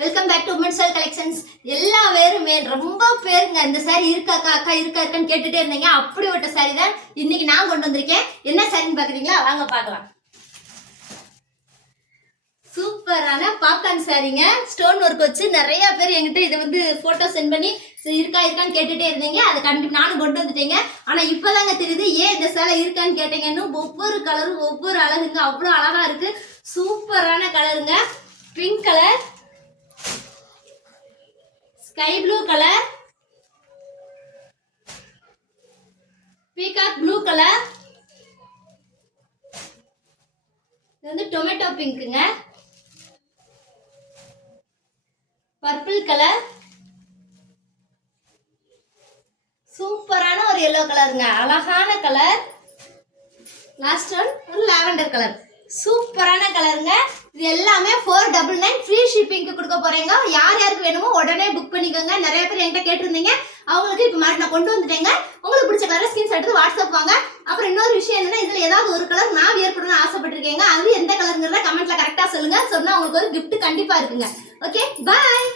Welcome back to woman style collections. எல்லா பேருமே ரொம்ப பேருங்க இந்த சாரி இருக்காக்கா அக்கா இருக்கான்னு கேட்டுட்டே இருந்தீங்க. அப்படிப்பட்ட சாரி தான் இன்னைக்கு நான் கொண்டு வந்திருக்கேன். என்ன சாரின்னு பாக்குறீங்களா? வாங்க பார்க்கலாம். சூப்பரான பாப்கார்ன் சாரிங்க, ஸ்டோன் ஒர்க் வச்சு. நிறைய பேர் என்கிட்ட இதை வந்து போட்டோ சென்ட் பண்ணி இருக்கான்னு கேட்டுட்டே இருந்தீங்க. அதை கண்டிப்பா நானும் கொண்டு வந்துட்டேங்க. ஆனா இப்பதாங்க தெரியுது ஏன் இந்த சேலை இருக்கான்னு கேட்டீங்கன்னு. ஒவ்வொரு கலரும் ஒவ்வொரு அழகுங்க, அவ்வளோ அழகா இருக்கு. சூப்பரான கலருங்க. Pink colour, sky blue colour, peacock blue colour, இது வந்து டொமேட்டோ பிங்க்குங்க, பர்பிள் கலர், சூப்பரான ஒரு எல்லோ கலருங்க, அழகான கலர். லாஸ்ட் ஒன் ஒரு லாவெண்டர் கலர், சூப்பரான கலருங்க. இது எல்லாமே 499 ஃப்ரீ ஷிப்பிங்க்கு கொடுக்க போறேங்க. யார் யாருக்கு வேணுமோ உடனே புக் பண்ணிக்கோங்க. நிறைய பேர் என்கிட்ட கேட்டிருந்தீங்க, அவங்களுக்கு இப்போ நான் கொண்டு வந்துட்டேங்க. உங்களுக்கு பிடிச்ச கலர் ஸ்கிரீன்ஷாட் எடுத்து வாட்ஸ்அப் வாங்க. அப்புறம் இன்னொரு விஷயம் என்னன்னா, இதுல ஏதாவது ஒரு கலர் நான் வியர் பண்ணணும்னு ஆசைப்பட்டிருக்கேங்க. அது எந்த கலருங்கிறத கமெண்ட்ல கரெக்டா சொல்லுங்க. சொன்னா உங்களுக்கு ஒரு கிஃப்ட் கண்டிப்பா இருக்குங்க. ஓகே, பாய்.